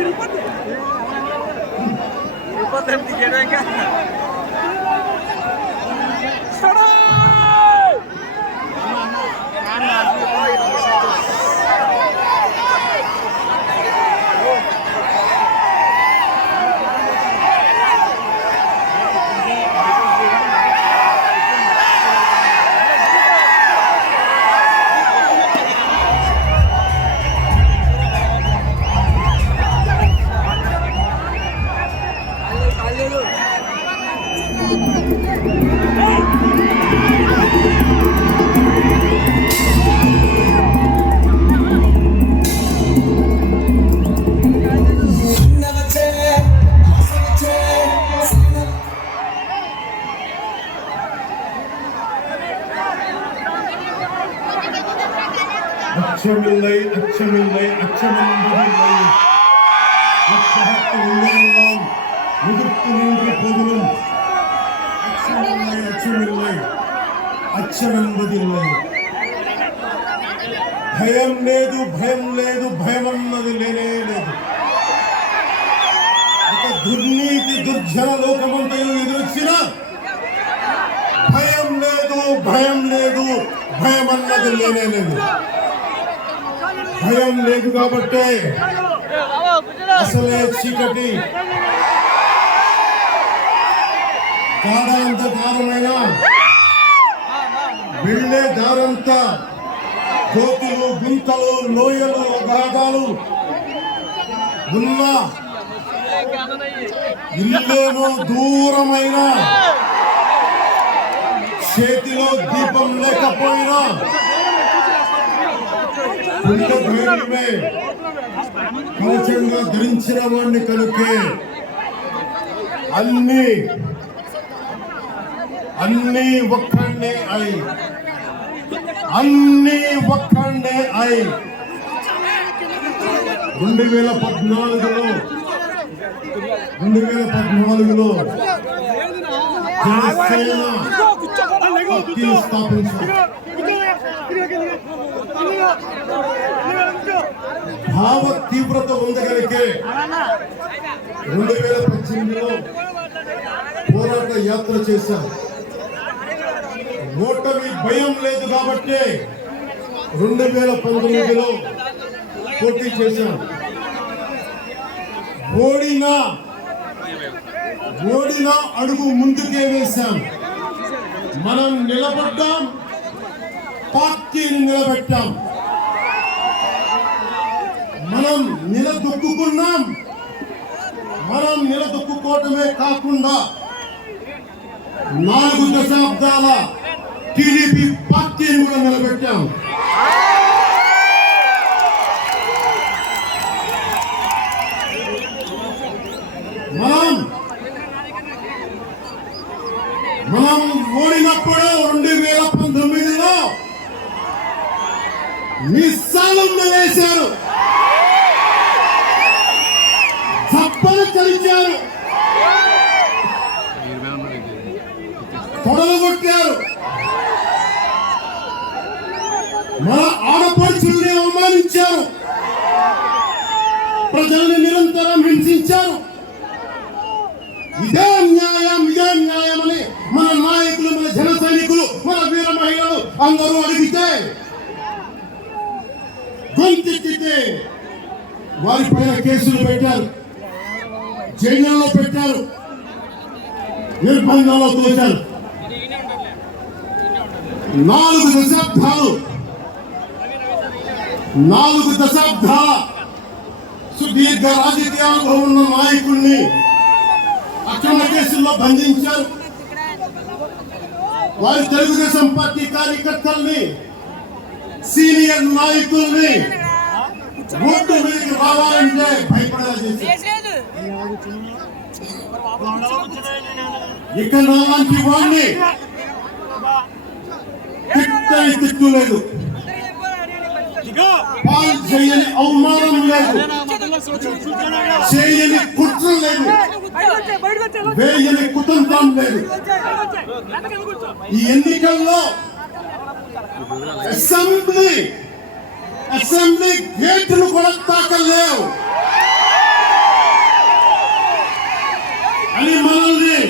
¿Tirupate? ¿Tirupate el tijero? అచ్చమెன்பదిల్లై భయం లేదు భయం లేదు భయం అన్నది లేనే లేదు. ఒక దుర్నీతి దుర్జన లోకమంతయు ఎదురొచ్చిన భయం లేదు భయం లేదు భయం అన్నది లేనే లేదు. భయం లేదు కాబట్టే అసలే చీకటి. కారణమైనా వెళ్ళే దారంతా కోతులు గుంతలు లోయలు అగాధాలు ఉన్న ఇల్లేమో దూరమైన చేతిలో దీపం లేకపోయినా గుండె ధైర్యమే కవచంగా ధరించిన వాడిని కనుకే అన్ని అన్ని ఒక్కడే అయి. అన్ని ఒక్కడే అయి. రెండు వేల పద్నాలుగులో రెండు వేల పద్నాలుగులో జనసేన స్థాపించారు భావ తీవ్రత కనుకే రెండు వేల పద్దెనిమిదిలో పోరాట యాత్ర చేశారు. ఓటమి భయం లేదు కాబట్టి రెండు వేల పంతొమ్మిదిలో పోటీ చేశాం ఓడినా ఓడినా అడుగు ముందుకే వేశాం. మనం నిలబడ్డాం పార్టీని నిలబెట్టాం. మనం నిలదొక్కుకున్నాం మనం నిలదొక్కుకోవటమే కాకుండా నాలుగు దశాబ్దాల టీడీపీ పార్టీని కూడా నిలబెట్టాం. మనం మనం ఓడినప్పుడు రెండు వేల పంతొమ్మిదిలో నిస్సాలం వేశారు. చప్పలు కలిచారు కొడలు కొట్టారు. మా ఆడపడుచుల్ని అవమానించారు. ప్రజల్ని నిరంతరం హింసించారు. ఇదే న్యాయం ఇదే న్యాయం అని మన నాయకులు మన జన సైనికులు మన వీర మహిళలు అందరూ అడిగితే గొంతెత్తితే వారి పైన కేసులు పెట్టారు. జైళ్ళలో పెట్టారు. నిర్బంధంలో తోచారు నాలుగు దశాబ్దాలు నాలుగు దశాబ్దాల సుదీర్ఘ రాజకీయ అనుభవం ఉన్న నాయకుడిని అక్రమ కేసుల్లో బంధించారు. వారి తెలుగుదేశం పార్టీ కార్యకర్తల్ని సీనియర్ నాయకుల్ని ఓటు మీదకి రావాలంటే భయపడేలా. చేశారు ఇక నాలాంటి వాడిని తిట్టని తిట్టు లేదు చేయని అవమానం లేదు. చేయని కుట్ర లేదు. వేయని కుతంత్రం లేదు. ఈ ఎన్నికల్లో అసెంబ్లీ అసెంబ్లీ గేట్లు కూడా తాకలేవు. అని మనల్ని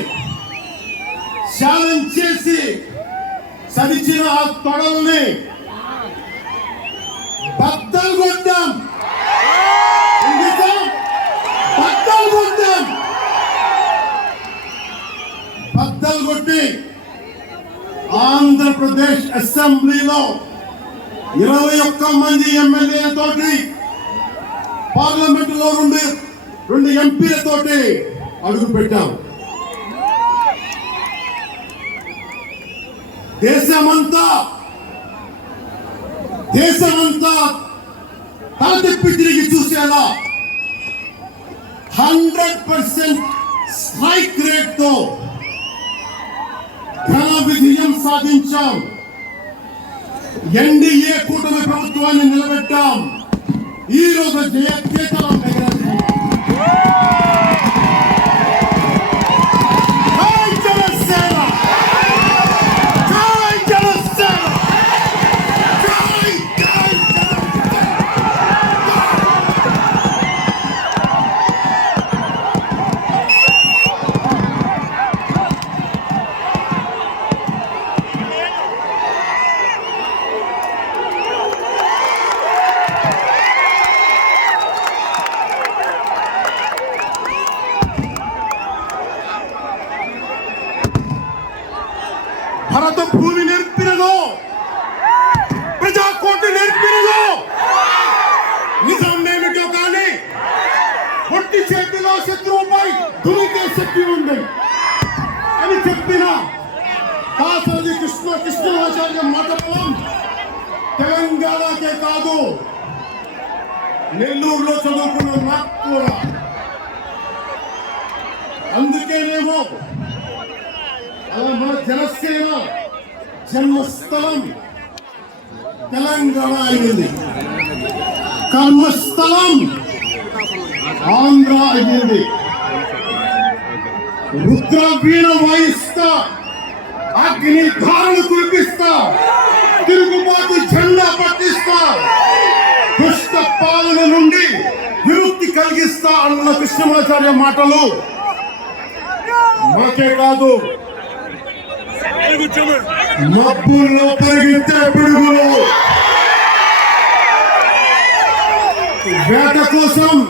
ఛాలెంజ్ చేసి సరిచిన ఆ తొడల్ని బట్టలు కొట్టాం ఎందుకు? కొట్టాం బద్దలు కొట్టి ఆంధ్రప్రదేశ్ అసెంబ్లీలో ఇరవై ఒక్క మంది ఎమ్మెల్యేలతోటి పార్లమెంటులో రెండు రెండు ఎంపీలతోటి అడుగు పెట్టాం. దేశమంతా దేశమంతా తల తిప్పి తిరిగి చూసేలా హండ్రెడ్ పర్సెంట్ స్ట్రైక్ రేట్తో ఘన విజయం సాధించాం. ఎన్డీఏ కూటమి ప్రభుత్వాన్ని నిలబెట్టాం. ఈ రోజు జయ ఉంది అని చెప్పిన కాసాది కృష్ణ కృష్ణాచార్య మాటలం తెలంగాణకే కాదు నెల్లూరులో చదువుకున్న నాకు కూడా. అందుకేనేమో అలా మన జనసేన జన్మస్థలం తెలంగాణ అయింది. కర్మస్థలం ఆంధ్ర అయింది. రుద్ర వీణ వాయిస్తా. అగ్ని ధారలు కురిపిస్తా. తిరుగుబాటు జెండా పట్టిస్తా. దుష్ట పాలన నుండి విముక్తి కలిగిస్తా అన్న కృష్ణమాచార్య మాటలు మాకే కాదు. మబ్బుల్లో పరిగెత్తే పిడుగులు. వేట కోసం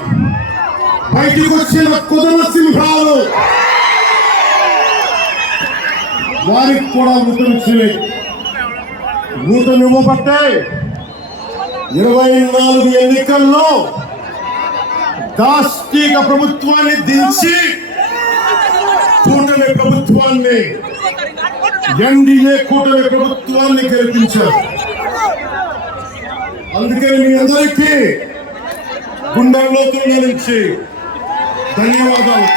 బయటకు వచ్చిన కుదర సింహాలు. వారికి కూడా ఊతనిచ్చినాయి ఊతనివ్వబట్టే ఇరవై నాలుగు ఎన్నికల్లో దాష్టీక ప్రభుత్వాన్ని దించి కూటమి ప్రభుత్వాన్ని ఎన్డీఏ కూటమి ప్రభుత్వాన్ని గెలిపించారు. అందుకే మీ అందరికీ గుండె నుంచి ధన్యవాదాలు.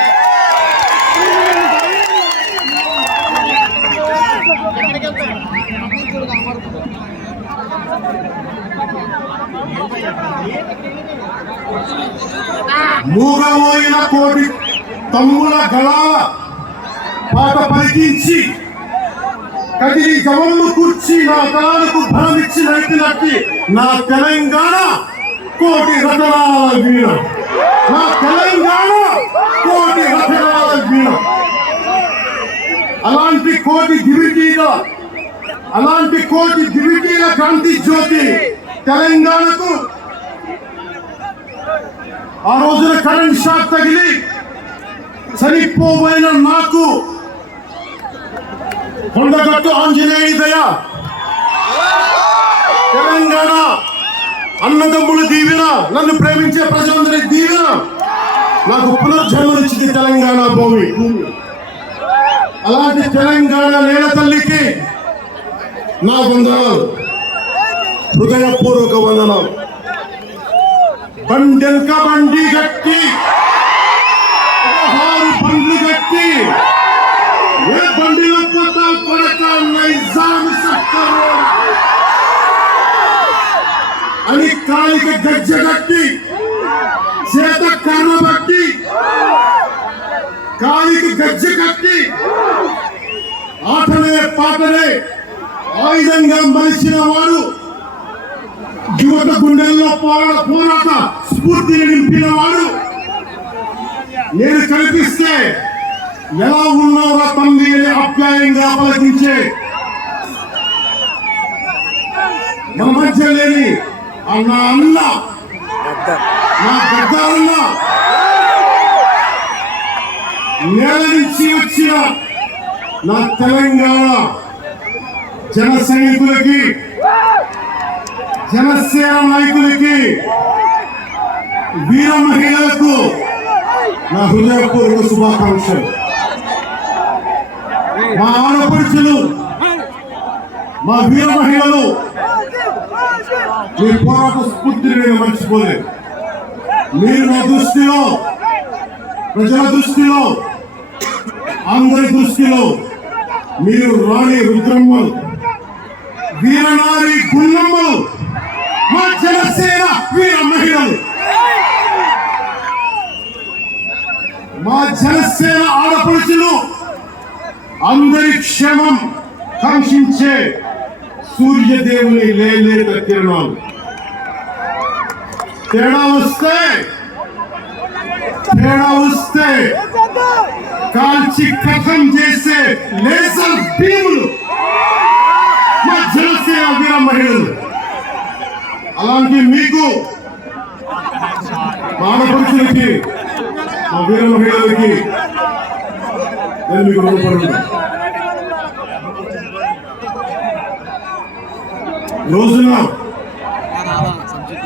మూగమోయిన కోటి తమ్ముల గళాల పాట పలికించి కదిలి గమనము కూర్చి నా కాలకు బలమిచ్చి నడిపినట్టి నా తెలంగాణ కోటి రతనాల వీణ. నా తెలంగాణ కోటి రతనాల వీణ. అలాంటి కోటి గిరిటీల అలాంటి కోటి గిరిటీల కాంతి జ్యోతి తెలంగాణకు ఆ రోజున కరెంట్ షాక్ తగిలి చనిపోబోయిన నాకు కొండగట్టు ఆంజనేయుని దయ. తెలంగాణ అన్నదమ్ముల దీవెన నన్ను ప్రేమించే ప్రజలందరి దీవెన నాకు పునర్జన్మనిచ్చింది తెలంగాణ భూమి. అలాంటి తెలంగాణ నేల తల్లికి నా వందనాలు. హృదయపూర్వక వందనాలు. బండెల్క బండి గట్టి పదహారు బండ్లు గట్టి ఏ బండిలో పోతా కొడక నైజాం సక్కరు అని కాలికి గజ్జ గట్టి చేత కర్ర బట్టి గజ్జె కట్టి ఆటలే పాటలే ఆయుధంగా మలిచిన వారు యువత గుండెల్లో పోరాట పోరాట స్ఫూర్తిని నింపిన వాడు నేను కనిపిస్తే ఎలా ఉన్నావా తండ్రి అని ఆప్యాయంగా ఆలోచించే మన మధ్య లేని అన్న అన్న నా పెద్ద అన్న నేలనిచ్చి వచ్చిన నా తెలంగాణ జన సైనికులకి జనసేన నాయకులకి వీర మహిళలకు నా హృదయపూర్వక శుభాకాంక్షలు. మా ఆడపడుచులు మా వీర మహిళలు మీ పోరాట స్ఫూర్తిని నేను మర్చిపోలేదు మీరు నా దృష్టిలో ప్రజల దృష్టిలో అందరి దృష్టిలో మీరు రాణి రుద్రమ్మలు వీరనారి గుల్లమ్మలు మా జనసేన వీర మహిళలు. మా జనసేన ఆడపడుచులు అందరి క్షేమం కాంక్షించే సూర్యదేవుని లేలేత కిరణాలు. తేడా వస్తే తేడా వస్తే కాల్చి కథం చేసే లేసర్ భీములు. మా జనసేన వీర మహిళలు. అలాంటి మీకు మా ఆడపడుచులకి మా వీర మహిళలకి నేను మీకు రుణపడుతున్నాను రోజున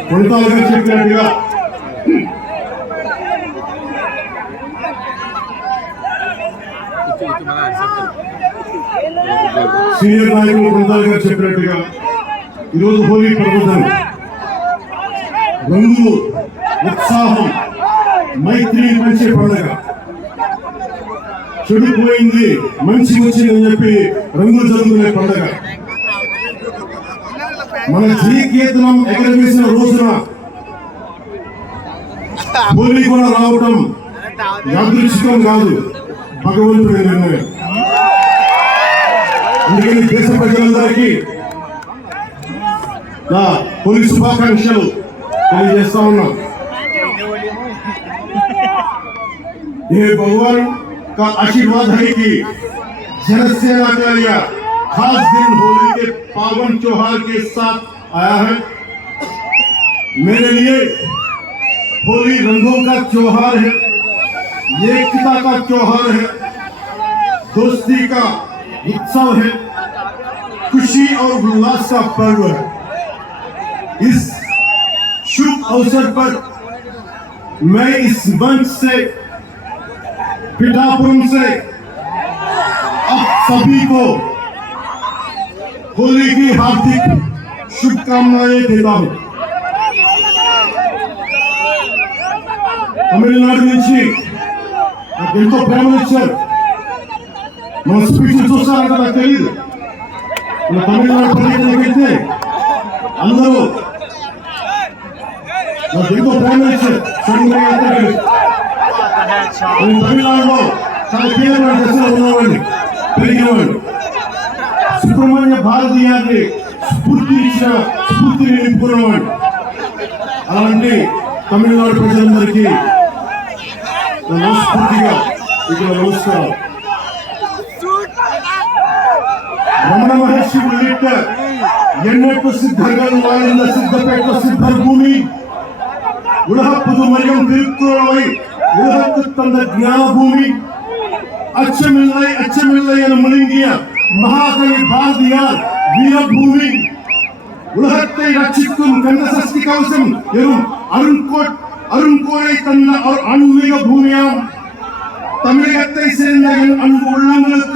కొడతాలుగా చెప్పినట్టుగా సీనియర్ నాయకులు కొడతాలుగా చెప్పినట్టుగా ఈరోజు హోలీ పర్వతం రంగులు ఉత్సాహం మైత్రి మంచి పండుగ. చెడు పోయింది మంచి వచ్చిందని చెప్పి రంగులు జరుగుతున్న పండుగ. మన జీకేతనం ఎగరవేసిన రోజున హోలీ కూడా రావడం యాదృచ్ఛికం కాదు. భగవంతుడి నిర్ణయం అందుకని దేశ ప్రజలందరికీ నా హోలీ శుభాకాంక్షలు తెలియజేస్తా ఉన్నాం ये भगवान का आशीर्वाद है कि जनसेना का यह खास दिन होली के पावन त्योहार के साथ आया है मेरे लिए होली रंगों का त्योहार है एकता का त्योहार है دوستی کا اتسو ہے خوشی اور الاس کا پرو ہے اس شبھ اوسر پر میں اس منچ سے پٹاپورم سے آپ سبھی کو ہولی کی ہاردک شبھ کامنائیں دیتا ہوں تمل ناڈو నుంచి ఎంతో మన స్పీచ్ చూస్తారంటే నాకు తెలియదు మన తమిళనాడు పర్యటనకి వెళ్తే అందరూ నాకు ఎంతో ప్రేమలు ఇచ్చారు తమిళనాడులో చాలా కీలకమైన దశలో ఉన్నవాడిని పెరిగినవాడు. సుబ్రహ్మణ్య భారతీయాన్ని స్ఫూర్తి ఇచ్చిన స్ఫూర్తిని నింపుకున్నవాడు అలాంటి తమిళనాడు ప్రజలందరికీ నా మనస్ఫూర్తిగా ఇక్కడ నమస్కారం ரமண மகர்ஷி உள்ளிட்ட எண்ணற்ற சித்தர்கள் வாழ்ந்த சித்தப்பேற்ற சித்தர் பூமி உலக புதுமையும் திருக்குறளை உலகத்து தந்த ஞான பூமி அச்சமில்லை அச்சமில்லை என முழுங்கிய மகாகவி பாரதியார் வீரபூமி உலகத்தை ரட்சிக்கும் கந்த சஷ்டி கவசம் எனும் அருண்கோட் அருண்கோளை தந்த ஒரு ஆன்மீக பூமியாம் தமிழகத்தை சேர்ந்த என் அன்பு உள்ளங்களுக்கு எனது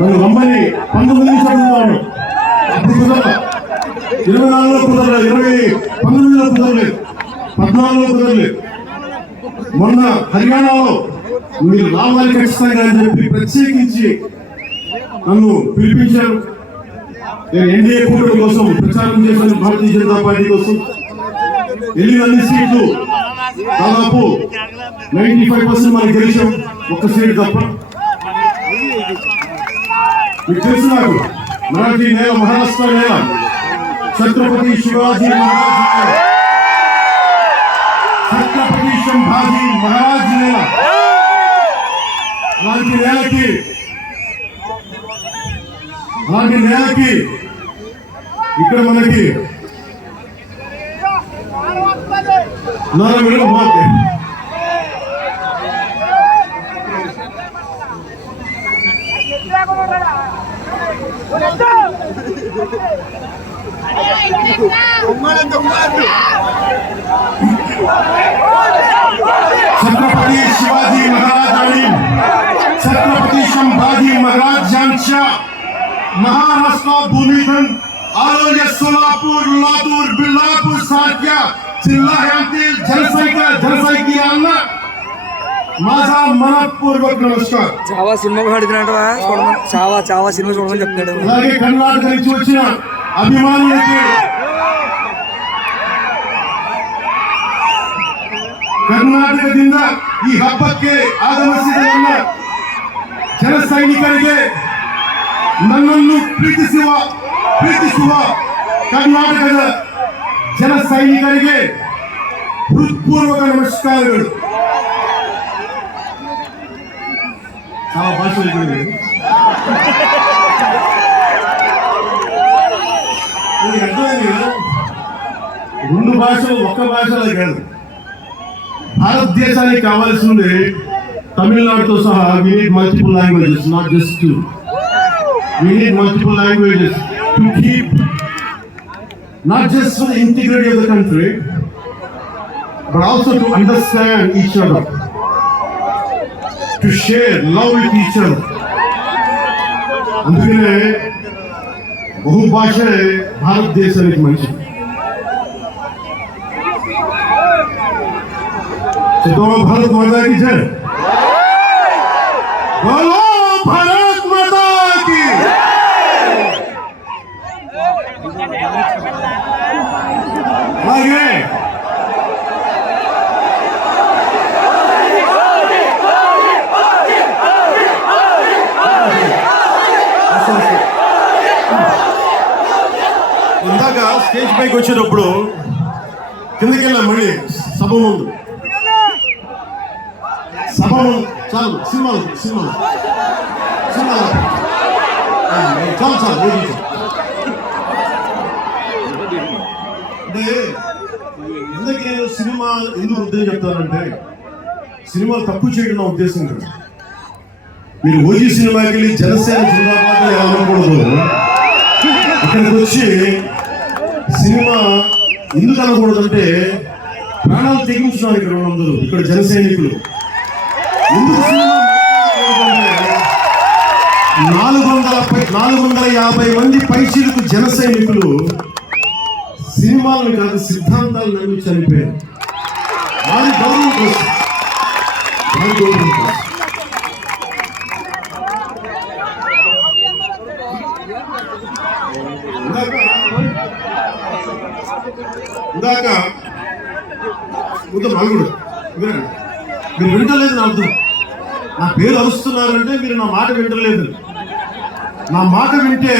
నన్ను రమ్మని పంతొమ్మిది నుంచి అడుగుతాను అప్పుడు కుదరల ఇరవై నాలుగులో కుదరలేదు. ఇరవై పంతొమ్మిదిలో కుదరలేదు. పద్నాలుగులో కుదరలేదు. మొన్న హర్యానాలో మీరు రావాలి ఖచ్చితంగా అని చెప్పి ప్రత్యేకించి నన్ను పిలిపించారు. నేను ఎన్డీఏ కూటమి కోసం ప్రచారం చేశాను. భారతీయ జనతా పార్టీ కోసం. వెళ్ళిన అన్ని సీట్లు దాదాపు నైన్టీ ఫైవ్ పర్సెంట్ మనం గెలిచాం. ఒక్క సీట్ తప్ప. మీకు తెలుసు నాకు మరాఠీ నేల మహారాష్ట్ర నేల ఛత్రపతి శివాజీ మహారాజ్ నేల ఛత్రపతి సంభాజీ మహారాజ్ నేల అలాంటి నేలకి అలాంటి నేలకి ఇక్కడ మనకి నరమిడ పోతే छत्रपती शिवाजी महाराज आणि छत्रपती संभाजी महाराज यांच्या महाराष्ट्र भूमीतून आरोग्य सोलापूर लातूर बिलापूर सारख्या जिल्ह्यातील जनसंख्या जनसंख्यांना माझा मनपूर्वक नमस्कार చావా సినిమా కూడా అడుగుతున్నట్టువా చూడమని చావా చావా సినిమా చూడమని చెప్తాడు అలాగే కర్ణాటక నుంచి వచ్చిన అభిమానులకి ಕರ್ನಾಟಕದಿಂದ ಈ ಹಬ್ಬಕ್ಕೆ ಆಗಮಿಸಿದ ನನ್ನ ಜನ ಸೈನಿಕರಿಗೆ ನನ್ನನ್ನು ಪ್ರೀತಿಸುವ ಪ್ರೀತಿಸುವ ಕರ್ನಾಟಕದ ಜನ ಸೈನಿಕರಿಗೆ ಹೃತ್ಪೂರ್ವಕ ನಮಸ್ಕಾರಗಳು చాలా భాషలు ఇది అర్థమైంది కదా? రెండు భాషలు ఒక్క భాషలో కాదు. భారతదేశానికి కావాల్సింది తమిళనాడుతో సహా we need multiple languages not just two we need multiple languages to keep not just for integrity of the country but also to understand each other to share love with each other అందుకనే బహుభాష భారతదేశానికి మంచిది तो भारत माता की जय बोलो పైకి వచ్చేటప్పుడు కిందకి వెళ్ళాం మళ్ళీ సభ ముందు. సభ ముందు. చాలు సినిమాలు సినిమాలు సినిమాలు చాలు చాలు అంటే ఎందుకే సినిమా ఎందుకు వద్దని చెప్తానంటే సినిమాలు తప్పు చేయడం నా ఉద్దేశం కాదు. మీరు ఓజీ సినిమాకి వెళ్ళి జనసేన జిందాబాద్ అని వెళ్ళకూడదు ఇక్కడికి వచ్చి సినిమా ఎందుకు అనకూడదంటే ప్రాణాలు తెగించున్నారు ఇక్కడ అందరూ ఇక్కడ జన సైనికులు. నాలుగు వందల నాలుగు వందల యాభై మంది పైచీలకు జన సైనికులు సినిమాలను కాదు సిద్ధాంతాలు నమ్మి చనిపోయారు వారి గౌరవం కోసం. వారి గౌరవం కోసం. ఇందాక ముందు మరుగుడు మీరు వింటలేదు నా అర్థం. నా పేరు అరుస్తున్నారంటే మీరు నా మాట వింటలేదు. నా మాట వింటే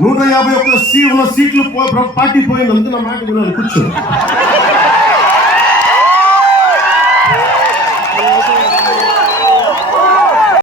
నూట యాభై ఒక్క సీ ఉన్న సీట్లు పో- పార్టీ పోయిందంటే నా మాట వినాలి. కూర్చో.